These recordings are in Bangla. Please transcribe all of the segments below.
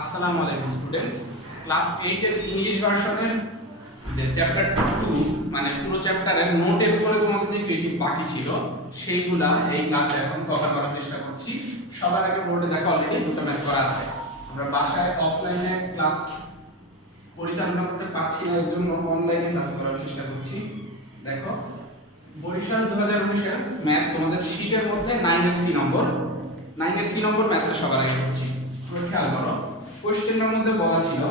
আসসালামু আলাইকুম স্টুডেন্টস। ক্লাস 8 এর ইংলিশ ভার্সনের যে চ্যাপ্টার 2 মানে পুরো চ্যাপ্টারের নোটের উপরে তোমাদের যে ক্রিয়েটিভ বাকি ছিল সেইগুলা এই ক্লাসে এখন কভার করার চেষ্টা করছি। সবার আগে বোর্ডে দেখা অলরেডি দুটো ম্যাথ করা আছে। আমরা বাসায় অফলাইনে ক্লাস পরিচালনা করতে পারছি না, এর জন্য অনলাইনে ক্লাস করার চেষ্টা করছি। দেখো বরিশাল 2019 এর ম্যাথ তোমাদের শীটের মধ্যে 9 এর সি নম্বর ম্যাথটা সবার আগে করছি। তোমরা খেয়াল করো, কোশ্চেনের মধ্যে বলা ছিল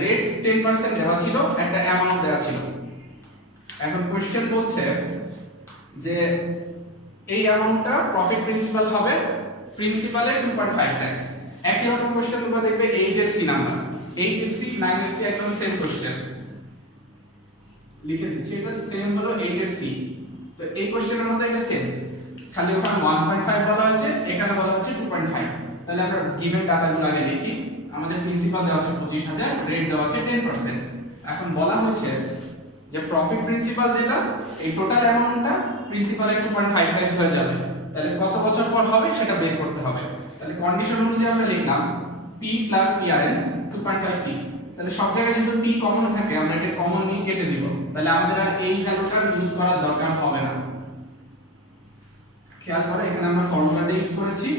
রেট 10% দেওয়া ছিল, একটা অ্যামাউন্ট দেওয়া ছিল। এখন কোশ্চেন বলছে যে এই অ্যামাউন্টটা প্রফিট প্রিন্সিপাল হবে প্রিন্সিপালের 2.5 টাইমস। একই রকম কোশ্চেন তোমরা দেখবে 8 এর সি নাম্বার, 8 এর সি 9 এর সি একদম সেম কোশ্চেন লিখে দিচ্ছি। এটা সেম হলো 8 এর সি। তো এই কোশ্চেনের মধ্যে এটা সেম, খালি ওখানে 1.5 বলা হয়েছে, এখানে বলা হচ্ছে 2.5। তাহলে আমরা গিভেন ডাটাগুলো আগে লিখি। আমাদের প্রিন্সিপাল দেওয়া আছে 25,000, রেট দেওয়া আছে 10%। এখন বলা হয়েছে যে প্রফিট প্রিন্সিপাল যেটা এই টোটাল অ্যামাউন্টটা প্রিন্সিপালের 2.5 টাইমস হয়ে যাবে। তাহলে কত বছর পর হবে সেটা বের করতে হবে। তাহলে কন্ডিশন অনুযায়ী আমরা লিখলাম p প্লাস PRN 2.5p। তাহলে সব জায়গায় যেহেতু p কমন থাকে আমরা এটা কমন নিয়ে কেটে দিব। তাহলে আমাদের আর এই ভ্যালুটা ইউজ করার দরকার হবে না। খেয়াল করো এখানে আমরা ফর্মুলাটা ইউজ করেছি।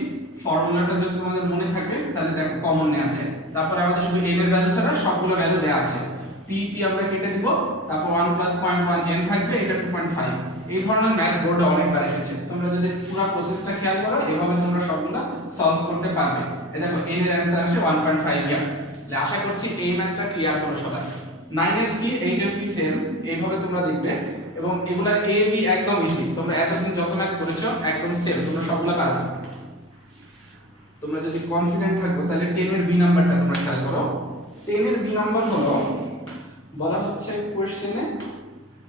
ফর্মুলাটা যদি তোমাদের মনে থাকে তাহলে দেখো কমন নেওয়া যায়। তারপরে আমাদের শুধু n এর ভ্যালু ছাড়া সবগুলো ভ্যালু দেওয়া আছে। p আমরা কেটে দিব, তারপর 1 + 0.1 n থাকবে, এটা 2.5। এই ধরনের ম্যাথ বোর্ডে অনেকবার এসেছে। তোমরা যদি পুরো প্রসেসটা খেয়াল করো এভাবে তোমরা সবগুলো সলভ করতে পারবে। এই দেখো n এর অ্যানসার আসে 1.5 ইয়ার্স। তাহলে আশা করছি এই ম্যাথটা ক্লিয়ার হলো সবার। 9 এর সি 8 এর সি সেম, এইভাবে তোমরা দেখবে এবং এগুলার a b একদম ইজি। তোমরা এতদিন যত ম্যাথ করেছো একদম সেম, তোমরা সবগুলো পারবে। তোমরা যদি কনফিডেন্ট থাকো তাহলে 10 এর বি নাম্বারটা তোমরা খেয়াল করো। 10 এর বি নাম্বার হলো বলা হচ্ছে কোশ্চেনে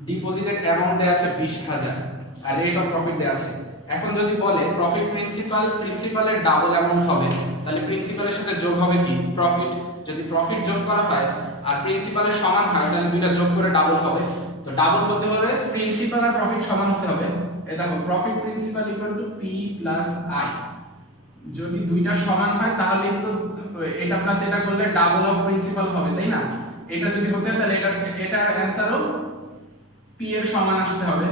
ডিপোজিটেড অ্যামাউন্ট দেয়া আছে 20,000 আর রেট অফ প্রফিট দেয়া আছে। এখন যদি বলে প্রফিট প্রিন্সিপালের ডাবল অ্যামাউন্ট হবে, তাহলে প্রিন্সিপালের সাথে যোগ হবে কি প্রফিট। যদি প্রফিট যোগ করা হয় আর প্রিন্সিপালের সমান হয় তাহলে দুইটা যোগ করে ডাবল হবে। তো ডাবল হতে হলে প্রিন্সিপাল আর প্রফিট সমান হতে হবে। এই দেখো profit principal equal to p plus i। যদি দুইটা সমান হয় তাহলে তো এটা প্লাস এটা করলে ডাবল অফ প্রিন্সিপাল হবে, তাই না? এটা যদি হতে তাহলে এটার অ্যানসারও p এর সমান আসতে হবে।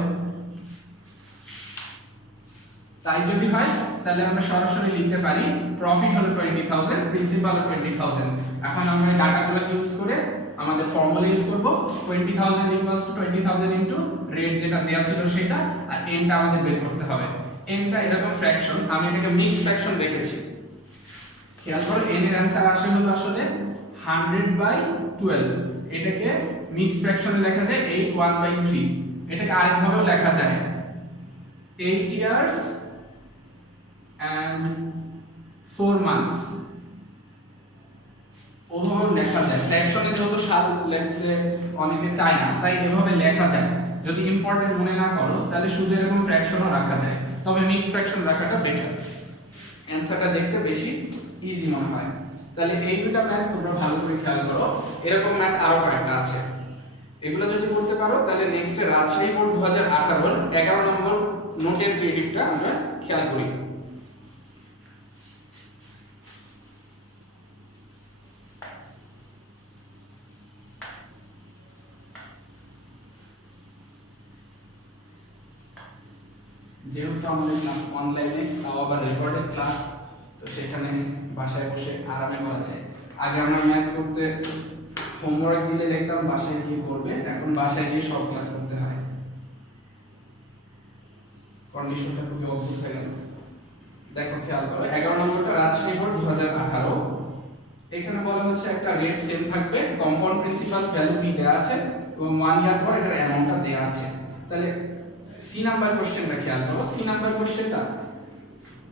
তাই যদি হয় তাহলে আমরা সরাসরি লিখতে পারি প্রফিট হলো 20,000, প্রিন্সিপাল হলো 20,000। এখন আমরা ডাটাগুলো ইউজ করে আমাদের ফর্মুলা ইউজ করব 20,000 20,000 ইনটু রেট যেটা দেওয়া ছিল সেটা, আর n টা আমাদের বের করতে হবে। n টা এরকম ফ্র্যাকশন, আমি এটাকে মিক্স ফ্র্যাকশন রেখেছি। খেয়াল করো n এর आंसर আসে হলো আসলে 100/12। এটাকে মিক্স ফ্র্যাকশনে লেখা যায় 8/1/3। এটাকে আরেকভাবেও লেখা যায় 8 years and 4 months। ওভাবে লেখা যায়। ফ্র্যাকশনে যেহেতু সাল লিখতে অনেকে চায় না তাই এভাবে লেখা যায়। যদি ইম্পর্টেন্ট মনে না করো তাহলে শুধু এরকম ফ্র্যাকশনও রাখা যায়, তবে মিক্স ফ্র্যাকশন রাখাটা বেটার। অ্যানসারটা দেখতে বেশি ইজি মনে হয়। তাহলে এই দুটো ম্যাথ তোমরা ভালো করে খেয়াল করো। এরকম ম্যাথ আরো কয়েকটা আছে, এগুলো যদি করতে পারো তাহলে নেক্সট রাজশাহী বোর্ড 2018 এর 11 নম্বর নোটের ক্রিয়েটিভটা আমরা খেয়াল করি। যেহেতু আমাদের ক্লাস অনলাইনে তাও আবার রেকর্ডেড ক্লাস, তো সেখানে বাসায় বসে আরামে করা যায়। আগে আমরা ম্যাথ করতে হোমওয়ার্ক দিলে দেখতাম বাসায় গিয়ে করবে, এখন বাসায় গিয়ে সব ক্লাস করতে হয়। কন্ডিশনটা খুবই অদ্ভুত হয়ে গেল। দেখো খেয়াল করো 11 নম্বরটা রাজশাহী বোর্ড 2018। এখানে বলা হচ্ছে একটা রেট সেম থাকবে, কম্পাউন্ড প্রিন্সিপাল ভ্যালু p দেয়া আছে এবং 1 ইয়ার পর এটার অ্যামাউন্টটা দেয়া আছে। তাহলে সি নাম্বার কোশ্চেনটা খেয়াল করো। সি নাম্বার কোশ্চেনটা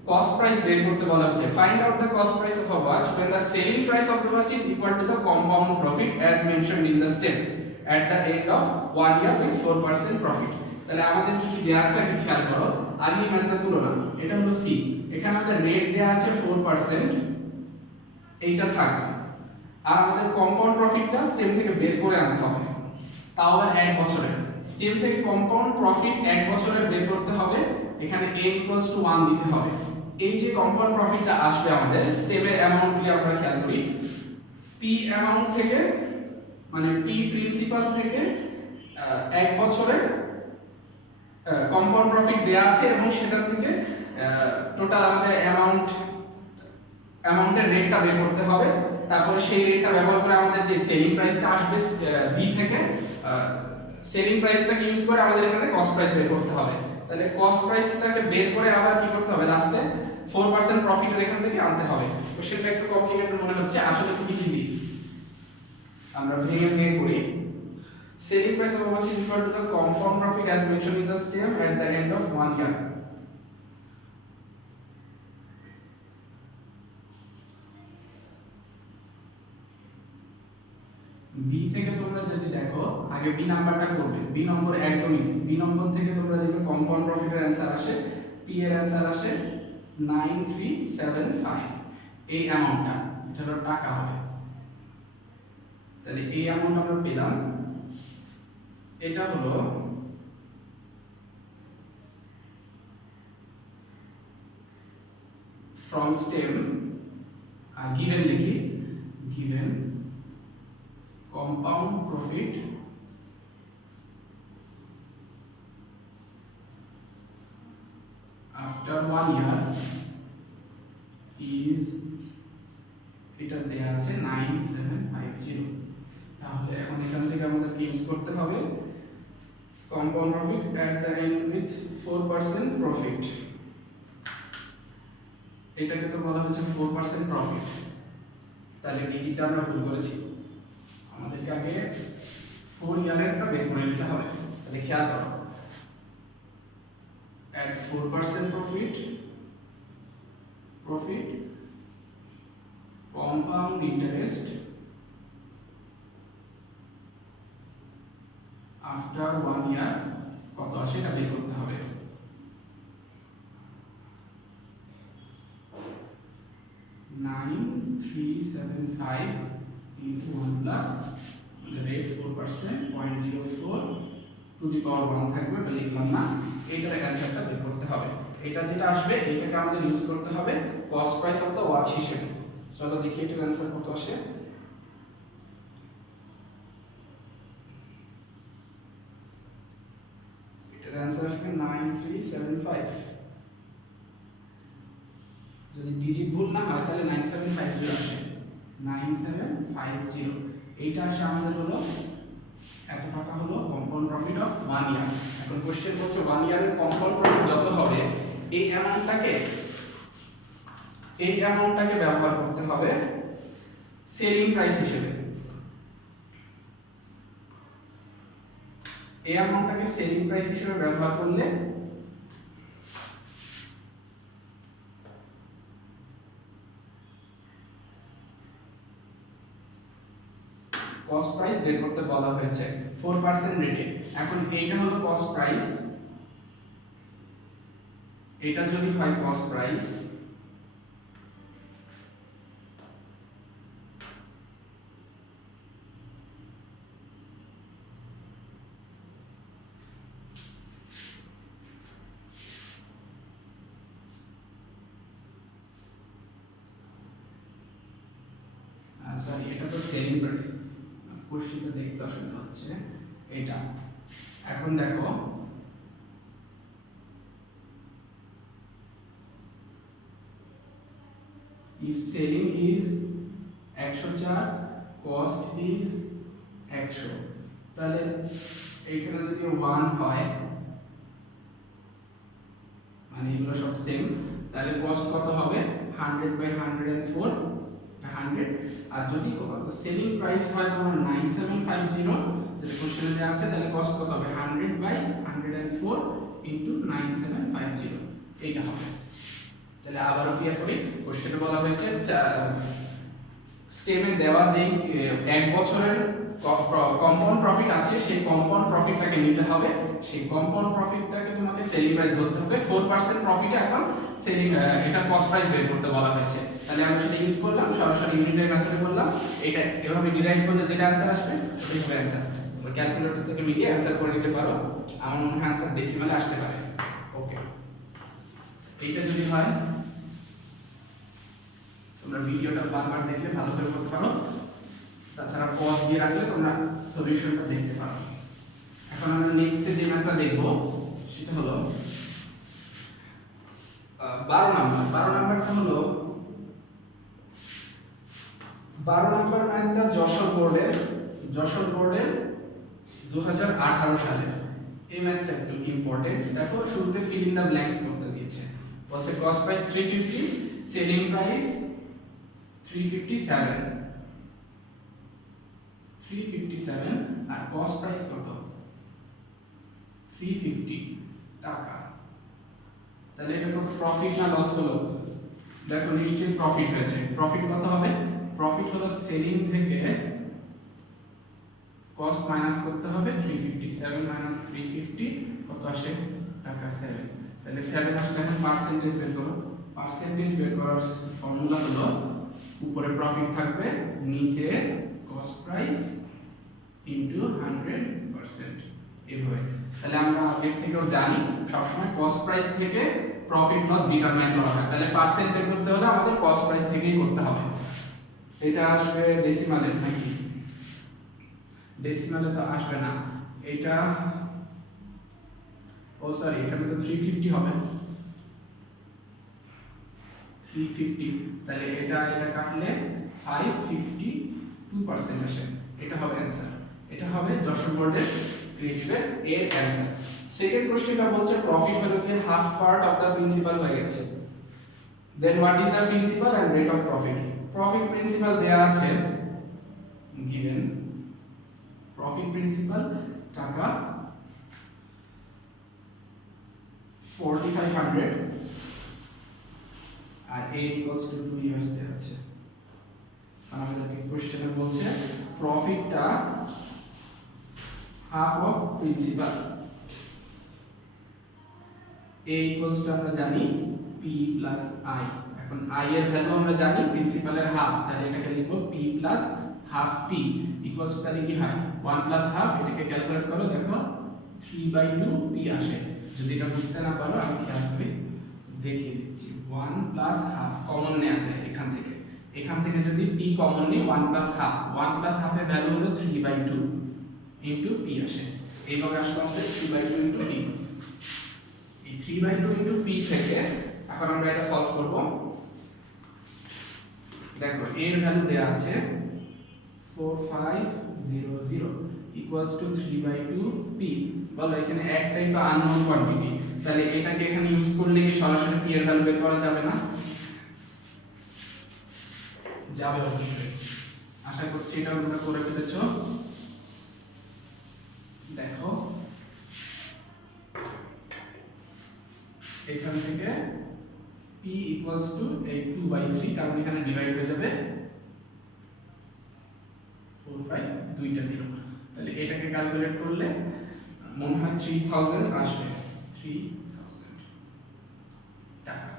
কস্ট প্রাইস বের করতে বলা হচ্ছে। Find out the cost price of a watch when the selling price of the watch is equal to the compound profit as mentioned in the step at the end of 1 year with 4% profit। তাহলে আমাদের কি দেয়া আছে একটু খেয়াল করো। আগে ম্যাথটা তুলনা, এটা হলো সি, এখানে আমাদের রেট দেয়া আছে 4%, এইটা থাকবে। আর আমাদের কম্পাউন্ড প্রফিটটা স্টেম থেকে বের করে আনতে হবে, তাও আবার 1 বছরের। স্টেম থেকে কম্পাউন্ড প্রফিট 1 বছরের বের করতে হবে। এখানে n = 1 দিতে হবে। এই যে কম্পাউন্ড প্রফিটটা আসবে আমাদের স্টেমের অ্যামাউন্টগুলি আমরা খেয়াল করি। পি অ্যামাউন্ট থেকে মানে পি প্রিন্সিপাল থেকে 1 বছরের কম্পাউন্ড প্রফিট দেয়া আছে এবং সেটা থেকে টোটাল আমাদের অ্যামাউন্টের রেটটা বের করতে হবে। তারপর সেই রেটটা ব্যবহার করে আমাদের যে সেলিং প্রাইসটা আসবে বি থেকে সেলিং প্রাইসটাকে ইউজ করে আমাদের এখানে কস্ট প্রাইস বের করতে হবে। তাহলে কস্ট প্রাইসটাকে বের করে আবার কি করতে হবে, লাস্টে 4% প্রফিটের এখান থেকে আনতে হবে। তো সেটা একটু কমপ্লিকেটেড মনে হচ্ছে, আসলে খুব ইজি। আমরা ভেঙে ভেঙে করি। Selling price of a watch is equal to the compound profit as mentioned in the stem at the end of 1 year. B থেকে তোমরা যদি দেখো, আগে বি নাম্বারটা করবে। বি নম্বর একদম ইজি। বি নম্বর থেকে তোমরা দেখবে কম্পাউন্ড প্রফিটের অ্যানসার আসে, পি এর অ্যানসার আসে 9375। এই অ্যামাউন্টটা এটা হলো টাকা হবে। তাহলে এই অ্যামাউন্ট আমরা পেলাম। এটা হলো from stem given লিখি, given compound profit after 1 year is এটা দেয়া আছে 9750। তাহলে এখন এখান থেকে আমাদের ইউজ করতে হবে compound profit at the end with 4% profit। এটাকে তো বলা হচ্ছে 4% প্রফিট। তাহলে ডিজিটটা আমরা ভুল করেছি, আমাদেরকে আগে 4 ইয়ারেরটা বের করে নিতে হবে। তাহলে খেয়াল করো, at 4% profit compound interest after 1 year কত আসে এটা বের করতে হবে। 9375 into 1 plus the rate 4% 0.04 to the power 1 থাকবে, এটা লিখলাম না। এইটার অ্যানসারটা বের করতে হবে। এটা যেটা আসবে এটাকে আমাদের ইউজ করতে হবে cost price of the watch হিসেবে। চলো দেখি এটার অ্যানসার কত আসে। এটার অ্যানসার আসবে 9375। যদি ডিজিট ভুল না হয় তাহলে 9750 আসে, 9750। এইটা আসে আমাদের হলো এত টাকা হলো কম্পাউন্ড প্রফিট অফ 1 ইয়ার। এখন কোশ্চেন হচ্ছে 1 ইয়ারের কম্পাউন্ড প্রফিট যত হবে এই অ্যামাউন্টটাকে ব্যবহার করতে হবে সেলিং প্রাইস হিসেবে। এই অ্যামাউন্টটাকে সেলিং প্রাইস হিসেবে ব্যবহার করলে কস্ট প্রাইস বের করতে বলা হয়েছে 4% রেটে। এখন এইটা হলো কস্ট প্রাইস, এটা যদি হয় কস্ট প্রাইস, সরি এটা তো সেলিং প্রাইস, কোশ্চেনটা দেখতে অসুবিধা হচ্ছে এটা। এখন দেখো if selling is 104 cost is 100, তাহলে এইখানে যদি 1 হয় মানে এগুলো সব সেম, তাহলে কস্ট কত হবে 100/104 100। আর যদি সেলিং প্রাইস হয় তোমার 9750 যেটা কোশ্চেনে দেওয়া আছে, তাহলে কস্ট কত হবে 100/104 ইনটু 9750 এইটা হবে। তাহলে আবারও ক্লিয়ার করি, কোশ্চেনে বলা হয়েছে স্টেমে দেওয়া যেই 1 বছরের কম্পাউন্ড প্রফিট আছে সেই কম্পাউন্ড প্রফিটটাকে নিতে হবে। সেই কম্পাউন্ড প্রফিটটাকে তোমাকে সেলিং প্রাইস ধরতে হবে। 4% প্রফিটে এখন সেলিং এটা কস্ট প্রাইস বের করতে বলা হয়েছে। তাহলে আমরা সেটা ইউজ করলাম, সরাসরি ইউনিটের মেথডে করলাম। এটা এভাবে ডিরাইভ করলে যেটা অ্যানসার আসবে ওটাই হবে অ্যানসার। তোমরা ক্যালকুলেটর থেকে মিলিয়ে অ্যানসার করে নিতে পারো। আমার মনে হয় অ্যানসার ডেসিমালে আসতে পারে। ওকে, এইটা যদি হয় তোমরা ভিডিওটা বারবার দেখলে ভালো করে করতে পারো, তাছাড়া পজ দিয়ে রাখলে তোমরা সলিউশনটা দেখতে পারো। এখন আমরা নেক্সট যে ম্যাথটা দেখব সেটা হলো 12 নাম্বারটা হলো 12 নাম্বার ম্যাথটা যশোর বোর্ডের 2018 সালে। এই ম্যাথটা একটু ইম্পর্টেন্ট। দেখো শুরুতে ফিল ইন দ্য ব্ল্যাঙ্কস করতে দিয়েছে, বলছে কস্ট প্রাইস 350, সেলিং প্রাইস 357 আর কস্ট প্রাইস কত 350 টাকা। তাহলে এটা কত প্রফিট না লস হলো? দেখো নিশ্চয়ই প্রফিট হয়েছে। প্রফিট কত হবে? প্রফিট হলো সেলিং থেকে কস্ট মাইনাস করতে হবে 357 মাইনাস 350 কত আসে টাকা 7। তাহলে 7 আসলে এখন পার্সেন্টেজ বের করো। পার্সেন্টেজ বের করার ফর্মুলা হলো উপরে প্রফিট থাকবে, নিচে কস্ট প্রাইস ইনটু 100%, এভাবে। তাহলে আমরা আগে থেকেও জানি সবসময় কস্ট প্রাইস থেকে প্রফিট লস ডিটারমাইন করা হয়। তাহলে পার্সেন্ট বের করতে হলে আমাদের কস্ট প্রাইস থেকেই করতে হবে। এটা আসবে ডেসিমালে নাকি? ডেসিমালে তো আসবে না, এটা ও সরি এখানে তো 350 হবে, 350। তাহলে এটা কাটলে 552% আসে। এটা হবে অ্যানসার। এটা হবে যশোর বোর্ডের ক্রিয়েটিভের এর অ্যানসার। সেকেন্ড কোশ্চেনটা বলছে প্রফিট হলো কি half part of the principal হয়ে গেছে, then what is the principal and rate of profit. Profit principal দেয়া আছে, গিভেন প্রফিট প্রিন্সিপাল টাকা 4500 আর a equals to 2 years দেয়া আছে। আমাদেরকে কোশ্চেনে বলছে প্রফিটটা half of principal, a equals to আমরা জানি p plus i। এখন i এর ভ্যালু আমরা জানি প্রিন্সিপালের হাফ, তাহলে এটাকে লিখব p plus half t equals to তাহলে কি হয় 1 plus half। এটাকে ক্যালকুলেট করো, দেখো 3/2 p আসে। যদি এটা বুঝতে না পারো আমি খেয়াল করে দেখিয়ে দিচ্ছি। 1 plus half কমন নেওয়া যায় এখান থেকে যদি p কমন নিই 1 plus half এর ভ্যালু হলো 3/2 ইনটু p আসে। এইভাবে আসলে আমাদের 3/2 ইনটু p। এই 3/2 ইনটু p থেকে এখন আমরা এটা সলভ করব। দেখো এর ভ্যালু দেয়া আছে 4500 ইকুয়ালস টু 3/2 p। বলো এখানে একটাই তো আননোন কোয়ান্টিটি, তাহলে এটাকে এখানে ইউজ করলে কি সরাসরি p এর ভ্যালু বের করা যাবে না? যাবে অবশ্যই। আশা করছি এটা তোমরা করে ফেলেছো। দেখো এখান থেকে p ইকুয়ালস টু এই 2/3, কারণ এখানে ডিভাইড হয়ে যাবে 45 দুইটা 0। তাহলে এটাকে ক্যালকুলেট করলে মনে হয় 3000 আসবে, 3000 টাকা।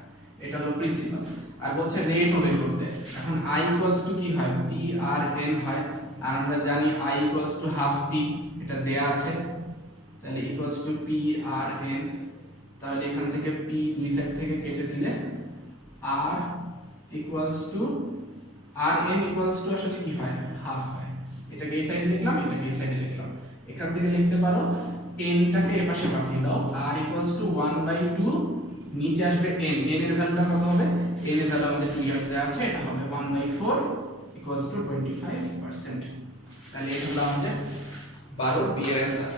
এটা হলো প্রিন্সিপাল। আর বলছে রেট বের করতে। এখন i ইকুয়ালস টু কি হয় p আর n হয়, আর আমরা জানি i equals to half p, এটা দেয়া আছে। তাহলে ইকুয়ালস টু p আর n। তাহলে এখান থেকে p দুই সাইড থেকে কেটে দিলে r ইকুয়ালস টু আর n ইকুয়ালস টু আসলে কি হয় হাফ হয়। এটাকে এই সাইডে লিখলাম, এটাকে এই সাইডে লিখলাম। এখান থেকে লিখতে পারো n টাকে এই পাশে পাঠিয়ে দাও, r ইকুয়ালস টু 1/2, নিচে আসবে n এর ভ্যালুটা কত হবে? n এর ভ্যালু আমাদের 2 ইয়ার্স দেওয়া আছে, এটা হবে 1/4 ইকুয়ালস টু 25%। তাহলে এটা হলো আমাদের 12 বি এর অ্যানসার।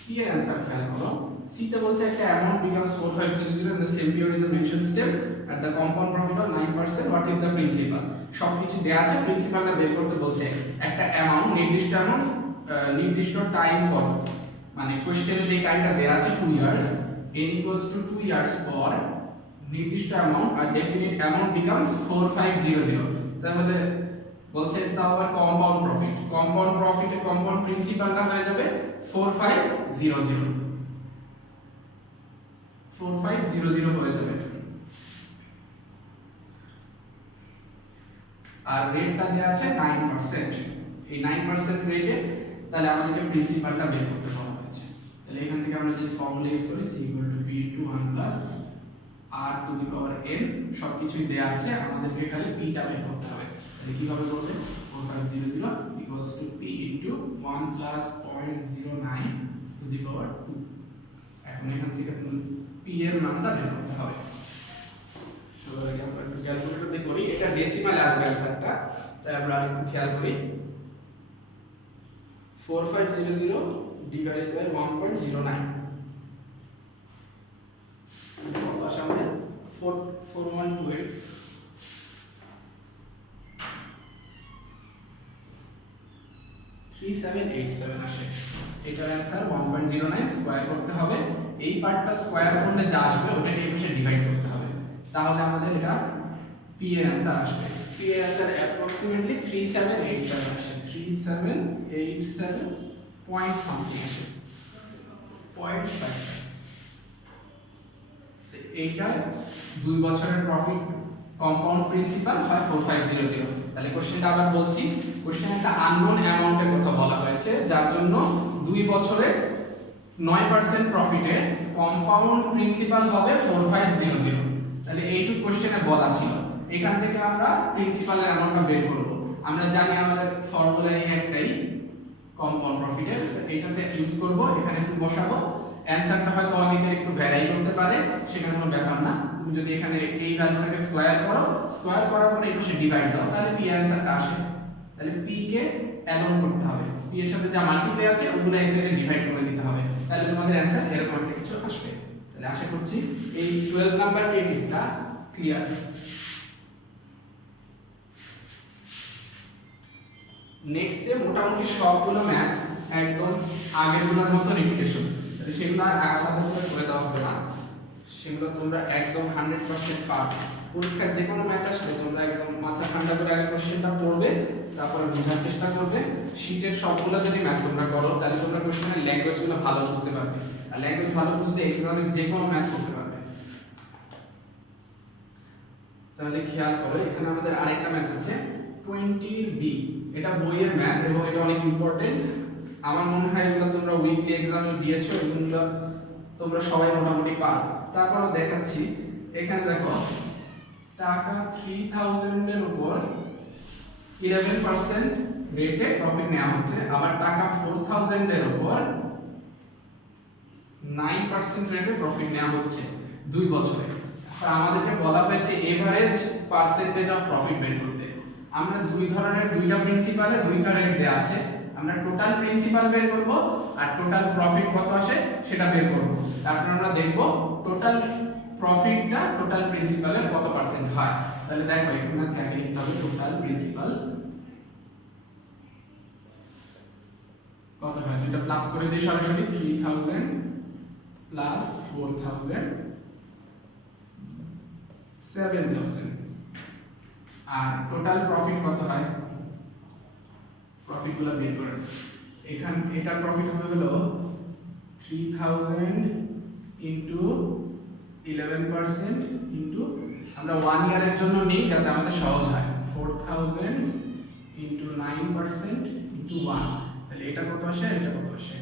সি এর অ্যানসার খেয়াল করো। সি তে বলছে একটা amount becomes 4500 in the same period in the mentioned step at the compound profit of 9%, what is the principal? সবকিছু দেয়া আছে, প্রিন্সিপালটা বের করতে বলছে। একটা অ্যামাউন্ট নির্দিষ্ট টাইম পর, মানে কোশ্চেনে যে টাইমটা দেয়া আছে 2 years, n equals to 2 years পর নির্দিষ্ট অ্যামাউন্ট আর ডেফিনিট অ্যামাউন্ট becomes 4500। তাহলে বলছে তাও আবার কম্পাউন্ড প্রফিট। কম্পাউন্ড প্রিন্সিপালটা হয়ে যাবে 4500 হয়ে যাবে। আর রেটটা দেয়া আছে 9%। এই 9% রেটে, তাহলে আমাদেরকে প্রিন্সিপালটা বের করতে বলা হয়েছে। তাহলে এখান থেকে আমরা যদি ফর্মুলা ইউজ করি c p * 1 + r⁴n, সবকিছুই দেয়া আছে, আমাদেরকে খালি p টা বের করতে হবে। তাহলে কিভাবে করবে? 4500 = p * 1 + 0.09 টু দি পাওয়ার 2। এখন এখান থেকে p এর মানটা বের করতে হবে। চলো আগে আমরা একটু ক্যালকুলেটর দিয়ে করি, এটা ডেসিমালে আসবে অ্যানসারটা, তাই আমরা আরেকটু খেয়াল করি। 4500 divided by 1.09 কত আসে আমাদের? 4128 3787 আসে। এটার অ্যানসার 1.09 স্কয়ার করতে হবে। এই পার্টটা স্কয়ার করলে যা আসবে ওটাকে এই পাশে ডিভাইড করতে হবে, তাহলে আমাদের এটা p এর অ্যানসার আসবে। p এর অ্যানসার অ্যাপ্রক্সিমেটলি 3787 আসে। 3787 পয়েন্ট সামথিং আসে, 0.5। এইটা 2 বছরের প্রফিট কম্পাউন্ড প্রিন্সিপাল হয় 4500। তাহলে কোশ্চেনটা আবার বলছি, কোশ্চেনে একটা আননোন অ্যামাউন্টের কথা বলা হয়েছে, যার জন্য 2 বছরে 9% প্রফিটে কম্পাউন্ড প্রিন্সিপাল হবে 4500। তাহলে এইটুকু কোশ্চেনে বলা ছিল। এখান থেকে আমরা প্রিন্সিপালের অ্যামাউন্টটা বের করব। আমরা জানি আমাদের ফর্মুলায় একটাই কম্পাউন্ড প্রফিটের, এইটাতে ইউজ করব, এখানে একটু বসাবো। অ্যানসারটা হয়তো অনেকের একটু ভ্যারি করতে পারে, সেটা কোনো ব্যাপার না। তুমি যদি এখানে এই ভ্যালুটাকে স্কয়ার করো, স্কয়ার করার পরে এই পাশে ডিভাইড দাও, তাহলে p অ্যানসারটা আসে। তাহলে p কে অ্যালোন করতে হবে, p এর সাথে যা মাল্টিপ্লাই আছে ওগুলো এই সাইডে ডিভাইড করে দিতে হবে, তাহলে তোমাদের অ্যানসার এরকম একটা কিছু আসবে। তাহলে আশা করছি এই 12 নাম্বার ক্রিয়েটিভটা ক্লিয়ার। নেক্সটে মোটামুটি সবগুলো ম্যাথ একদম আগেরগুলোর মতো রিপিটেশন, তাহলে সেগুলো আলাদা করে দেওয়া হবে না, সেগুলো তোমরা একদম 100% পারবে। পরীক্ষার যে কোনো ম্যাথ আসলে তোমরা একদম মাথা ঠান্ডা করে আগে কোশ্চেনটা পড়বে, তারপরে বোঝার চেষ্টা করবে। শীটের সবগুলো যদি ম্যাথ তোমরা করো, তাহলে তোমরা কোশ্চেনের ল্যাঙ্গুয়েজগুলো ভালো বুঝতে পারবে, আর ল্যাঙ্গুয়েজ ভালো বুঝতে এক্সামে যে কোনো ম্যাথ করতে পারবে। তাহলে খেয়াল করো, এখানে আমাদের আরেকটা ম্যাথ আছে 20b। এটা বইয়ের ম্যাথ এবং এটা অনেক ইম্পর্টেন্ট। আমার মনে হয় এগুলো তোমরা উইকলি এক্সামে দিয়েছো, এগুলো তোমরা সবাই মোটামুটি পারো। তারপরও দেখাচ্ছি, এখানে দেখো টাকা 3000 এর উপর 11% রেটে প্রফিট নেওয়া হচ্ছে, আবার টাকা 4000 এর উপর 9% রেটে প্রফিট নেওয়া হচ্ছে 2 বছরে। আমাদেরকে বলা হয়েছে এভারেজ পার্সেন্টেজ অফ প্রফিট বের করতে। আমরা দুই ধরনের, দুইটা প্রিন্সিপালে দুইটা রেট দেয়া আছে, আমরা টোটাল প্রিন্সিপাল বের করব আর টোটাল প্রফিট কত আসে সেটা বের করব। তারপর আমরা দেখব টোটাল প্রফিটটা টোটাল প্রিন্সিপালের কত পার্সেন্ট হয়। তাহলে দেখো এখানে থেকে লিখতে হবে টোটাল প্রিন্সিপাল কত হয়, দুটো প্লাস করে দিই সরাসরি, 3000 প্লাস 4000 7000, আর টোটাল প্রফিট কত হয়, প্রফিটগুলো বের করেন। এখানে এটার প্রফিট হবে হলো 3000 ইনটু 11% ইনটু, আমরা 1 ইয়ারের জন্য নিই যাতে আমাদের সহজ হয়, 4000 ইনটু 9% ইনটু 1, তাহলে এটা কত আসে, এটা কত আসে,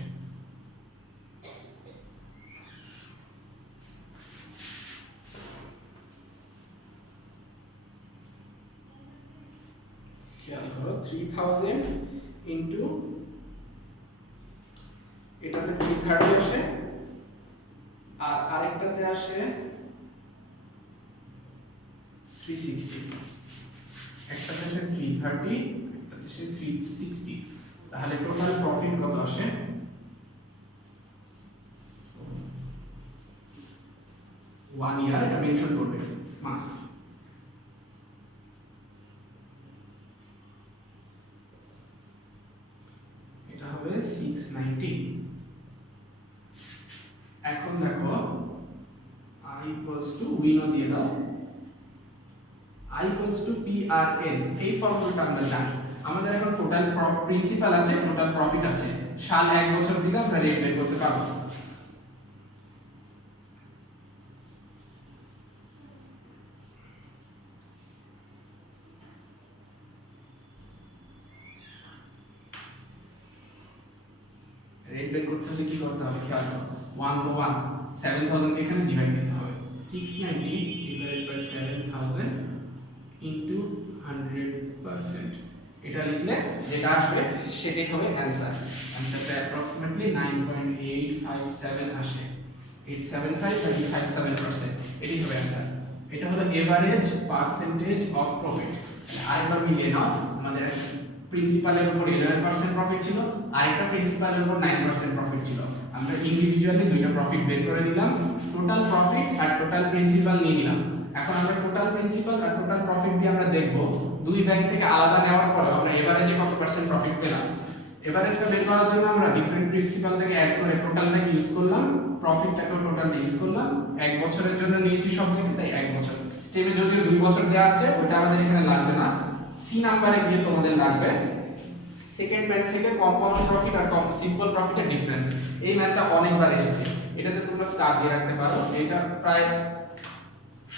খেয়াল করো 3000 ইনটু, এটাতে 330 আসে, আর আরেকটাতে আসে 360, একটাতে আসে 330, একটাতে আসে 360, তাহলে টোটাল প্রফিট কত আসে, 1 ইয়ার, এটা মেনশন করবে মাস, এটা হবে 690। এখন দেখো i equals to উইনো দিয়ে দাও, i equals to PRN, এই ফর্মুলাটা আমরা জানি। আমাদের এখন টোটাল প্রিন্সিপাল আছে, টোটাল প্রফিট আছে, সাল 1 বছর দিলে আমরা রেট বের করতে পারবো। রেট বের করতে হলে কি করতে হবে খেয়াল করো 1 তো 1 7000 কে এখানে ডিভাইড দিতে হবে 690 ডিভাইডেড বাই 7000 ইনটু 100%। এটা লিখলে যেটা আসবে সেটাই হবে অ্যানসার। অ্যানসারটা অ্যাপ্রক্সিমেটলি 9.857 আসে, 875.57%। এটাই হবে অ্যানসার। এটা হলো এভারেজ পার্সেন্টেজ অফ প্রফিট। আরেকবার মিলিয়ে নাও, আমাদের প্রিন্সিপালের উপর 11% প্রফিট ছিল, আরেকটা প্রিন্সিপালের উপর 9% প্রফিট ছিল। আমরা ইন্ডিভিজুয়ালি দুইটা প্রফিট বের করে নিলাম, টোটাল প্রফিট আর টোটাল প্রিন্সিপাল নিয়ে নিলাম। এখন আমরা টোটাল প্রিন্সিপাল আর টোটাল প্রফিট দিয়ে আমরা দেখব দুই ব্যাংক থেকে আলাদা নেওয়ার পরে আমরা এভারেজে কত পার্সেন্ট প্রফিট পেলাম। এভারেজটা বের করার জন্য আমরা ডিফারেন্ট প্রিন্সিপালটাকে অ্যাড করে টোটালটাকে ইউজ করলাম, প্রফিটটাকেও টোটালটা ইউজ করলাম। এক বছরের জন্য নিয়েছি সব জায়গায়, তাই এক বছর। স্টেপে যদিও 2 বছর দেওয়া আছে, ওটা আমাদের এখানে লাগবে না, সি নাম্বারে গিয়ে তোমাদের লাগবে সেকেন্ড ম্যাথ থেকে কম্পাউন্ড প্রফিট আর সিম্পল প্রফিটের ডিফারেন্স। এই ম্যাথটা অনেকবার এসেছে, এটাতে তোমরা স্টার দিয়ে রাখতে পারো। এটা প্রায়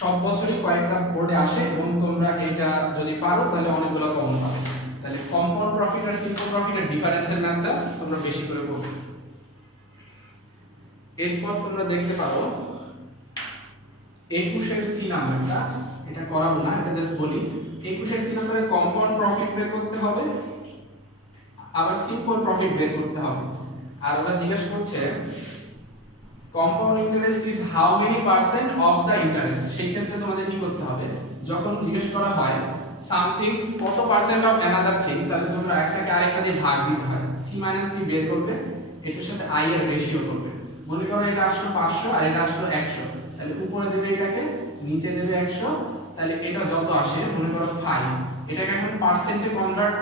সব বছরই কয়েকটা বোর্ডে আসে এবং তোমরা এটা যদি পারো তাহলে অনেকগুলো কমন পাবে। তাহলে কম্পাউন্ড প্রফিট আর সিম্পল প্রফিটের ডিফারেন্সের ম্যাথটা তোমরা বেশি করে করবে। এরপর তোমরা দেখতে পারো 21 এর সি নাম্বারটা, এটা করাবো না, এটা জাস্ট বলি। 21 এর সি নাম্বারে কম্পাউন্ড প্রফিট বের করতে হবে, আবার সিম্পল প্রফিট বের করতে হবে। আর ওরা জিজ্ঞেস করছে compound interest is how many percent of the interest. সেই ক্ষেত্রে তোমাদের কি করতে হবে, যখন জিজ্ঞেস করা হয় সামথিং কত পার্সেন্ট অফ অ্যানাদার থিং, তাহলে তোমরা একটাকে আরেকটা দিয়ে ভাগ দিতে হয়। সি মাইনাস পি বের করবে, এটার সাথে আই এর রেশিও করবে। মনে করো এটা আসলো 500 আর এটা আসলো 100, তাহলে উপরে দেবে এটাকে, নিচে দেবে 100, তাহলে এটা যত আসে মনে করো 5, এটাকে এখন পার্সেন্টে কনভার্ট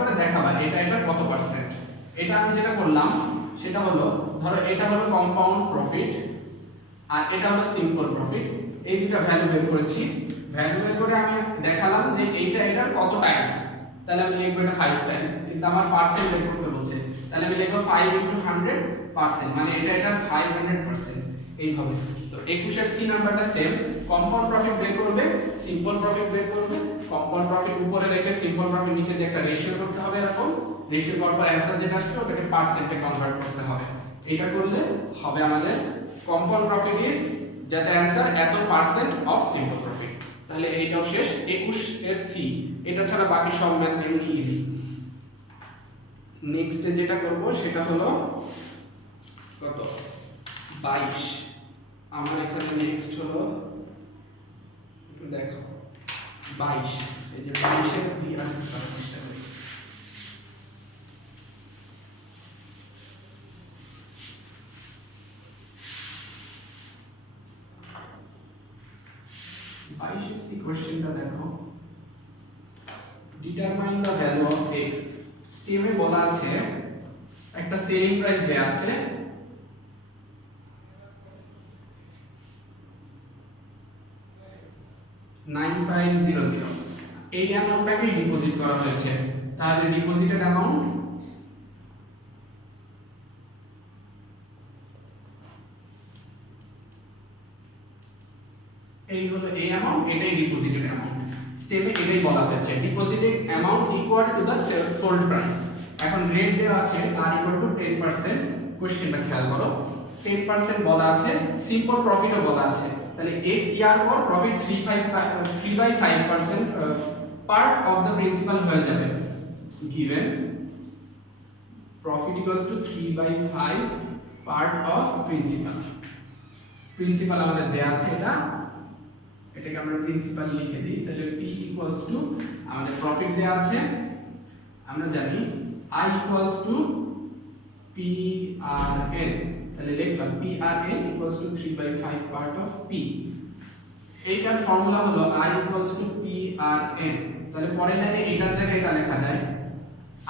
করে দেখাবা এটা কত পার্সেন্ট। এটা আমি যেটা করলাম সেটা হলো, ধরো এটা হলো কম্পাউন্ড প্রফিট আর এটা হলো সিম্পল প্রফিট। এই দুটো ভ্যালু বের করেছি, ভ্যালু বের করে আমি দেখালাম যে এটার কত টাইমস। তাহলে আমি লিখবো এটা 5 টাইমস, কিন্তু আমার পার্সেন্ট বের করতে বলছে, তাহলে আমি লিখবো 5 * 100%, মানে এটার 500%। এইভাবে তো 21 এর সি নাম্বারটা সেম, কম্পাউন্ড প্রফিট বের করবে, সিম্পল প্রফিট বের করবে, কম্পাউন্ড প্রফিট উপরে রেখে সিম্পল প্রফিট নিচে দিয়ে একটা রেশিও করতে হবে। এরকম রেশিও করার পর অ্যানসার যেটা আসবে ওটাকে পার্সেন্টে কনভার্ট করতে হবে। এটা করলে হবে আমাদের কম্পাউন্ড প্রফিট ইজ, যেটা অ্যানসার এত পার্সেন্ট অফ সিম্পল প্রফিট। তাহলে এইটাও শেষ 21 এর সি। এটা ছাড়া বাকি সব ম্যাথ এমনি ইজি। নেক্সটে যেটা করব সেটা হলো কত 22। আমার এখানে নেক্সট হলো দেখো 22, এই যে 22 এর পিআরস করার চেষ্টা করি। সি কোশ্চেনটা দেখো, determine the value of x. স্টেমে বলা আছে একটা সেলিং প্রাইস দেয়া আছে, $9500, এই অ্যামাউন্টটাকে ডিপোজিট করা হয়েছে। তাহলে ডিপোজিটেড অ্যামাউন্ট এই হলো এই অ্যামাউন্ট, এটাই ডিপোজিটেড অ্যামাউন্ট। স্টেপে এটাই বলা হয়েছে deposited amount equal to the sold price. এখন রেট দেওয়া আছে আর ইকুয়াল টু 10%। কোশ্চেনটা খেয়াল করো, 10% বলা আছে, সিম্পল প্রফিটও বলা আছে। তাহলে x ইয়ার পর profit 3/5% part of the principal হয়ে যাবে। Given profit equals to 3/5 part of principal. Principal আমাদের দেয়া আছে, এটাকে আমরা প্রিন্সিপাল লিখে দিই। তাহলে p ইকুয়ালস টু আমাদের প্রফিট দেয়া আছে, আমরা জানি i ইকুয়ালস টু PRN। তাহলে লিখলাম PRN equals to 3/5 part of p। এইটার ফর্মুলা হলো i ইকুয়ালস টু PRN। তাহলে পরের লাইনে এটার জায়গায় এটা লেখা যায়,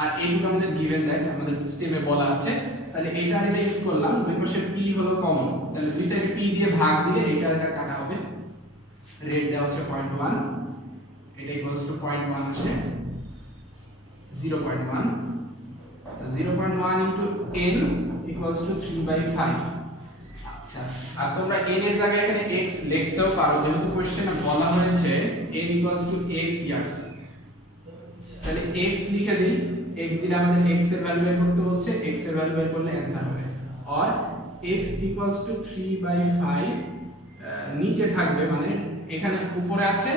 আর এইটুকু আমাদের গিভেন দ্যাট আমাদের স্টেপে বলা আছে। তাহলে এটা ইউজ করলাম, দুই পাশে p হলো কমন, তাহলে দুই সাইডে p দিয়ে ভাগ দিলে এটা কাটা হবে। রেট দেওয়া হচ্ছে 0.1, এটা ইকুয়ালস টু 0.1 আসে 0.1 ইনটু n ইকুয়ালস টু 3/5। আচ্ছা, আর তোমরা n এর জায়গায় এখানে x লিখতেও পারো, যেহেতু কোশ্চেনে বলা হয়েছে n equals two x years. তাহলে x লিখে দিই, x দিলে আমাদের x এর ভ্যালু বের করতে বলছে, x এর ভ্যালু বের করলে অ্যানসার হবে। আর x = 3/5 নিচে থাকবে, মানে এখানে উপরে আছে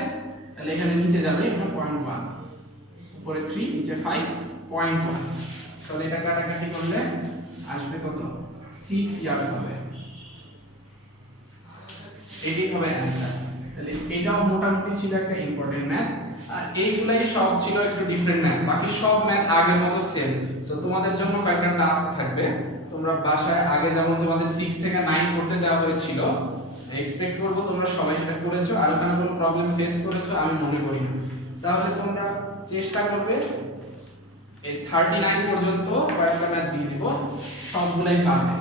তাহলে এখানে নিচে যাবে, এখানে 0.1, উপরে 3 নিচে 5, 0.1, তাহলে এটা কাটাকাটি করলে আসবে কত? 6 ইয়ার্স হবে। এটাই হবে অ্যানসার। তাহলে এটাও মোটামুটি ছিল একটা ইম্পর্টেন্ট ম্যাথ, আর এইগুলাই সব ছিল একটু ডিফারেন্ট ম্যাথ, বাকি সব ম্যাথ আগের মতো সেম। সো তোমাদের জন্য কয়েকটা টাস্ক থাকবে, তোমরা বাসায় আগে যেমন তোমাদের 6 থেকে 9 করতে দেওয়া হয়েছিল, এক্সপেক্ট করব তোমরা সবাই সেটা করেছো, আর ওখানে কোনো প্রবলেম ফেস করেছো আমি মনে করি না। তাহলে তোমরা চেষ্টা করবে এই 39 পর্যন্ত কয়েকটা ম্যাথ দিয়ে দিব, সবগুলাই পারবে।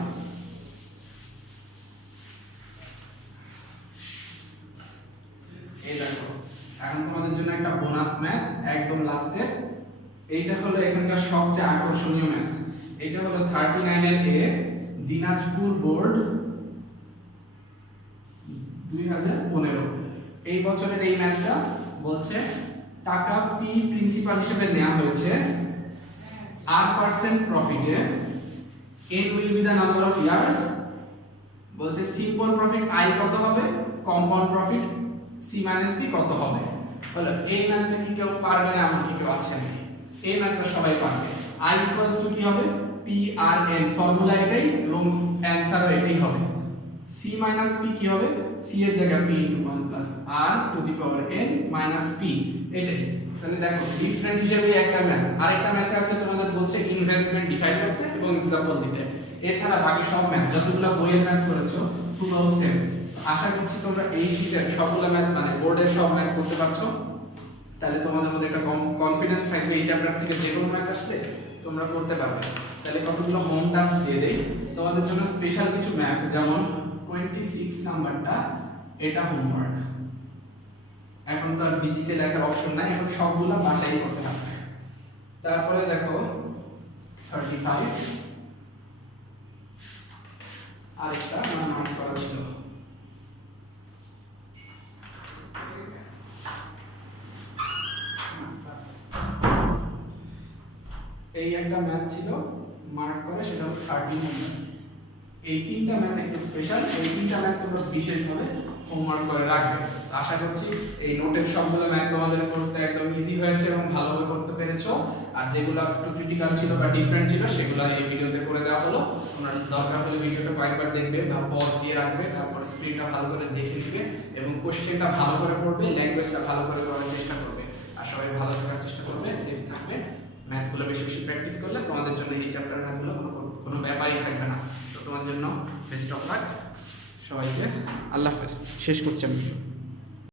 এই দেখো এখন তোমাদের জন্য একটা বোনাস ম্যাথ একদম লাস্টে। এইটা হলো এখানকার সবচেয়ে আকর্ষণীয় ম্যাথ। এটা হলো 39 এর এ, দিনাজপুর বোর্ড 2015 এই বছরের এই ম্যাথটা বলছে টাকা পি প্রিন্সিপাল হিসেবে নেওয়া হয়েছে, r% প্রফিটে n will be the number of years, বলছে সিম্পল প্রফিট i কত হবে, কম্পাউন্ড প্রফিট c - p কত হবে। বলো এই ম্যাথটা কি কেউ পারবে না এমন কি কেউ আছে নাকি? এই ম্যাথটা সবাই পারবে। i = কি হবে, p r n, ফর্মুলা এটাই এবং অ্যানসারও এটাই হবে। c - p কি হবে, c এর জায়গায় p * 1 + r to the power n - p, এটাই। তাহলে দেখো ডিফারেন্ট হিসেবে একটা ম্যাথ। আরেকটা ম্যাথ আছে তোমাদের বলছে ইনভেস্টমেন্ট ডিফাইন করতে এবং एग्जांपल দিতে। এছাড়া বাকি সব ম্যাথ যতগুলো বইয়ের ম্যাথ করেছো পুরো সেম। আশা করছি তোমরা এই শীটের সবগুলো ম্যাথ মানে বোর্ডের সব ম্যাথ করতে পারছো। তাহলে তোমাদের মধ্যে একটা কনফিডেন্স থাকবে এই চ্যাপ্টার থেকে যে কোনো ম্যাথ আসলে তোমরা করতে পারবে। তাহলে কতগুলো হোম টাস্ক দিয়ে দেই তোমাদের জন্য, স্পেশাল কিছু ম্যাথ, যেমন 26 নাম্বারটা, এটা হোমওয়ার্ক। এখন তো আর বিজিতে লেখার অপশন নাই, এখন সবগুলো বাসায় করতে হবে। তারপরে দেখো 35 আরেকটা আমার নোট করা ছিল, এই একটা ম্যাথ ছিল মার্ক করে, সেটা হলো 30 নাম্বার। এই তিনটা ম্যাথ একটু স্পেশাল, এই তিনটা ম্যাথ তোমরা বিশেষভাবে হোমওয়ার্ক করে রাখবে। আশা করছি এই নোটের সবগুলো ম্যাথ তোমাদের করতে একদম ইজি হয়েছে এবং ভালোভাবে করতে পেরেছো। আর যেগুলো একটু ক্রিটিক্যাল ছিল বা ডিফারেন্ট ছিল সেগুলো এই ভিডিওতে করে দেওয়া হলো। তোমরা দরকার হলে ভিডিওটা কয়েকবার দেখবে বা পজ দিয়ে রাখবে, তারপর স্ক্রিনটা ভালো করে দেখে নিবে এবং কোশ্চেনটা ভালো করে পড়বে, ল্যাঙ্গুয়েজটা ভালো করে করার চেষ্টা করবে। আর সবাই ভালো থাকার চেষ্টা করবে, সেফ থাকবে। ম্যাথগুলো বেশি বেশি প্র্যাকটিস করলে তোমাদের জন্য এই চ্যাপ্টার ম্যাথগুলো কোনো ব্যাপারই থাকবে না। তো তোমার জন্য বেস্ট অফ লাক সবাইকে, আল্লাহ হাফেজ। শেষ করছি আমি।